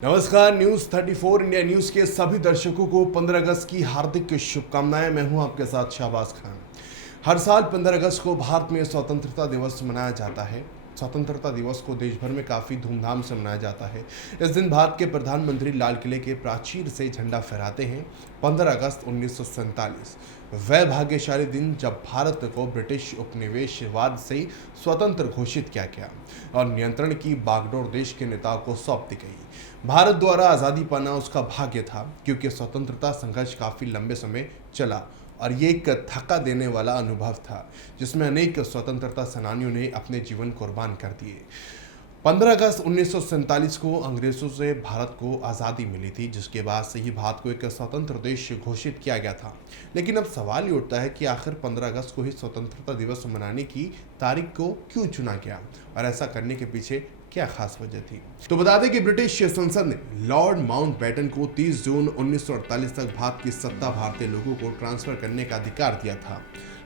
नमस्कार, news 34 India news के सभी दर्शकों को 15 अगस्त की हार्दिक शुभकामनाएं। मैं हूं आपके साथ शहबाज खान। हर साल 15 अगस्त को भारत में स्वतंत्रता दिवस मनाया जाता है। स्वतंत्रता दिवस को देश भर में काफ़ी धूमधाम से मनाया जाता है। इस दिन भारत के प्रधानमंत्री लाल किले के प्राचीर से झंडा फहराते हैं। 15 अगस्त 1947 वह भाग्यशाली दिन जब भारत को ब्रिटिश उपनिवेशवाद से स्वतंत्र घोषित किया गया और नियंत्रण की बागडोर देश के नेताओं को सौंप दी गई। भारत द्वारा आज़ादी पाना उसका भाग्य था, क्योंकि स्वतंत्रता संघर्ष काफ़ी लंबे समय चला और ये एक थका देने वाला अनुभव था, जिसमें अनेक स्वतंत्रता सेनानियों ने अपने जीवन कुर्बान कर दिए। 15 अगस्त 1947 को अंग्रेजों से भारत को आज़ादी मिली थी, जिसके बाद से ही भारत को एक स्वतंत्र देश घोषित किया गया था। लेकिन अब सवाल ये उठता है कि आखिर 15 अगस्त को ही स्वतंत्रता दिवस मनाने की तारीख को क्यों चुना गया और ऐसा करने के पीछे क्या खास वजह थी। तो बता दें कि ब्रिटिश संसद ने लॉर्ड माउंटबेटन को 30 जून 1948 तक भारत की सत्ता भारतीय लोगों को ट्रांसफर करने का अधिकार दिया था।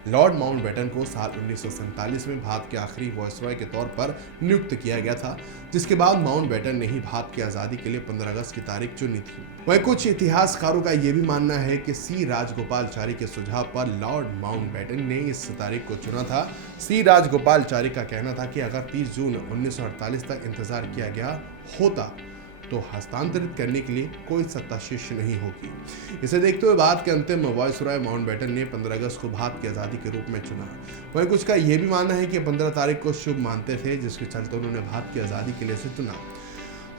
लॉर्ड माउंटबेटन को साल 1947 में भारत के आखिरी वायसरॉय के तौर पर नियुक्त किया गया था, जिसके बाद माउंटबेटन ने ही भारत की आज़ादी के लिए 15 अगस्त की तारीख चुनी थी। वहीं कुछ इतिहासकारों का यह भी मानना है कि सी राजगोपालचारी के सुझाव पर लॉर्ड माउंटबेटन ने इस तारीख को चुना था। सी राजगोपालचारी का कहना था कि अगर 30 जून 1948 तक इंतजार किया गया होता तो हस्तांतरित करने के लिए कोई सत्ता शेष नहीं होगी। इसे देखते हुए भारत के अंतिम वायसरॉय माउंटबेटन ने 15 अगस्त को भारत की आज़ादी के रूप में चुना। वहीं कुछ का यह भी मानना है कि 15 तारीख को शुभ मानते थे, जिसके चलते उन्होंने भारत की आज़ादी के लिए इसे चुना।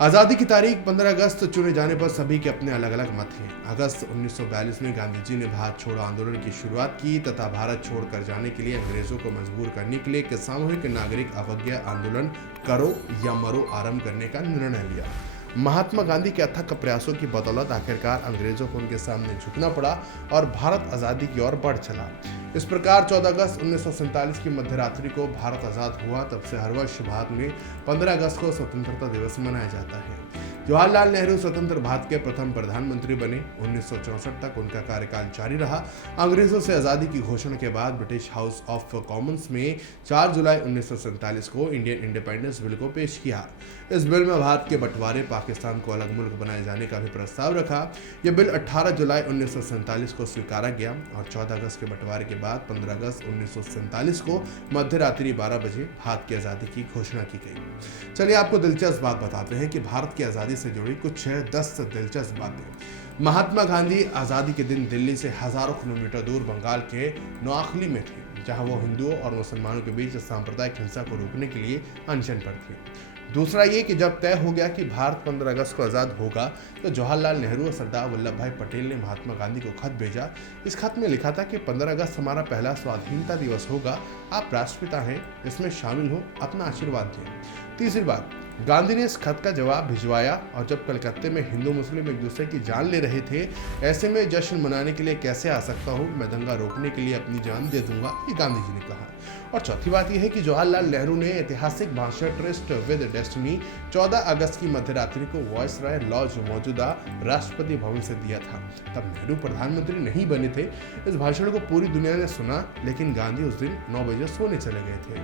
आज़ादी की तारीख 15 अगस्त चुने जाने पर सभी के अपने अलग अलग मत हैं। अगस्त 1942 में गांधी जी ने भारत छोड़ो आंदोलन की शुरुआत की तथा भारत छोड़कर जाने के लिए अंग्रेजों को मजबूर करने के लिए एक सामूहिक नागरिक अवज्ञा आंदोलन करो या मरो आरंभ करने का निर्णय लिया। महात्मा गांधी के अथक प्रयासों की बदौलत आखिरकार अंग्रेजों को उनके सामने झुकना पड़ा और भारत आज़ादी की ओर बढ़ चला। इस प्रकार 14 अगस्त 1947 की मध्यरात्रि को भारत आज़ाद हुआ। तब से हर वर्ष भारत में 15 अगस्त को स्वतंत्रता दिवस मनाया जाता है। जवाहरलाल नेहरू स्वतंत्र भारत के प्रथम प्रधानमंत्री बने। 1964 तक उनका कार्यकाल जारी रहा। अंग्रेजों से आज़ादी की घोषणा के बाद ब्रिटिश हाउस ऑफ कॉमन्स में 4 जुलाई 1947 को इंडियन इंडिपेंडेंस बिल को पेश किया। इस बिल में भारत के बंटवारे, पाकिस्तान को अलग मुल्क बनाए जाने का भी प्रस्ताव रखा। यह बिल 18 जुलाई 1947 को स्वीकारा गया और 14 अगस्त के बंटवारे के बाद 15 अगस्त 1947 को मध्यरात्रि 12 बजे भारत की आज़ादी की घोषणा की गई। चलिए आपको दिलचस्प बात बताते हैं कि भारत की आज़ादी से जुड़ी कुछ 10 दिलचस्प बातें। महात्मा गांधी आज़ादी के दिन दिल्ली से हजारों किलोमीटर दूर बंगाल के नोआखली में थे, जहां वो हिंदुओं और मुसलमानों के बीच सांप्रदायिक हिंसा को रोकने के लिए अनशन पर थे। दूसरा ये कि जब तय हो गया कि भारत 15 अगस्त को आज़ाद होगा, तो जवाहरलाल नेहरू और सरदार वल्लभ भाई पटेल ने महात्मा गांधी को खत भेजा। इस खत में लिखा था कि 15 अगस्त हमारा पहला स्वाधीनता दिवस होगा, आप राष्ट्रपिता हैं, इसमें शामिल हो, अपना आशीर्वाद दें। तीसरी बात, गांधी ने इस खत का जवाब भिजवाया और जब कलकत्ते में हिंदू मुस्लिम एक दूसरे की जान ले रहे थे, ऐसे में जश्न मनाने के लिए कैसे आ सकता हूँ, मैं दंगा रोकने के लिए अपनी जान दे दूंगा, ये गांधी जी ने कहा। और चौथी बात यह है कि जवाहरलाल नेहरू ने ऐतिहासिक भाषण ट्रस्ट विद डेस्टिनी 14 अगस्त की मध्यरात्रि को वायसरॉय लॉज मौजूदा राष्ट्रपति भवन से दिया था। तब नेहरू प्रधानमंत्री नहीं बने थे। इस भाषण को पूरी दुनिया ने सुना, लेकिन गांधी उस दिन 9 बजे सोने चले गए थे।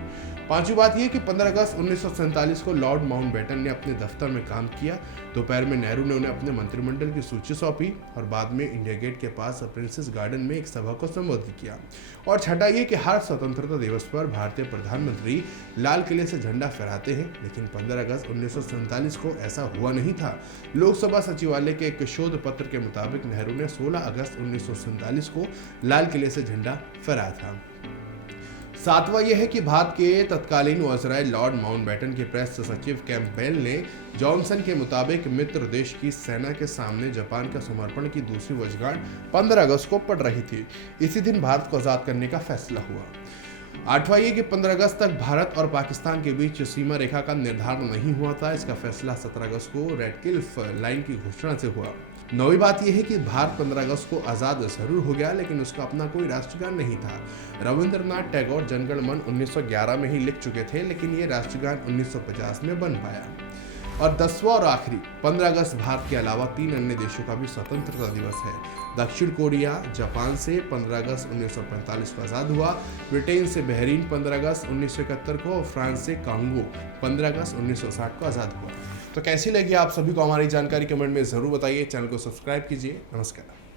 पांचवी बात यह कि 15 अगस्त 1947 को लॉर्ड माउंटबेटन ने अपने दफ्तर में काम किया। दोपहर में नेहरू ने उन्हें अपने मंत्रिमंडल की सूची सौंपी और बाद में इंडिया गेट के पास प्रिंसेस गार्डन में एक सभा को संबोधित किया। और छठा ये कि हर स्वतंत्रता दिवस पर भारतीय प्रधानमंत्री लाल किले से झंडा फहराते हैं, लेकिन 15 अगस्त 1947 को ऐसा हुआ नहीं था। लोकसभा सचिवालय के एक शोध पत्र के मुताबिक नेहरू ने 16 अगस्त 1947 को लाल किले से झंडा फहराया था। सातवां यह है कि भारत के तत्कालीन वायसरॉय लॉर्ड माउंटबेटन के प्रेस सचिव कैंपबेल ने जॉनसन के मुताबिक मित्र देश की सेना के सामने जापान का समर्पण की दूसरी वर्षगांठ 15 अगस्त को पड़ रही थी। इसी दिन भारत को आजाद करने का फैसला हुआ। आठवां ये कि 15 अगस्त तक भारत और पाकिस्तान के बीच सीमा रेखा का निर्धारण नहीं हुआ था। इसका फैसला 17 अगस्त को रेड क्लिफ लाइन की घोषणा से हुआ। नौवीं बात यह है कि भारत 15 अगस्त को आज़ाद जरूर हो गया, लेकिन उसका अपना कोई राष्ट्रगान नहीं था। रविंद्रनाथ टैगोर जनगण मन 1911 में ही लिख चुके थे, लेकिन ये राष्ट्रगान 1950 में बन पाया। और 10वां और आखिरी, 15 अगस्त भारत के अलावा 3 अन्य देशों का भी स्वतंत्रता दिवस है। दक्षिण कोरिया जापान से 15 अगस्त 1945 को आज़ाद हुआ, ब्रिटेन से बहरीन 15 अगस्त 1971 को और फ्रांस से कांगो 15 अगस्त 1960 को आज़ाद हुआ। तो कैसी लगी आप सभी को हमारी जानकारी कमेंट में ज़रूर बताइए। चैनल को सब्सक्राइब कीजिए। नमस्कार।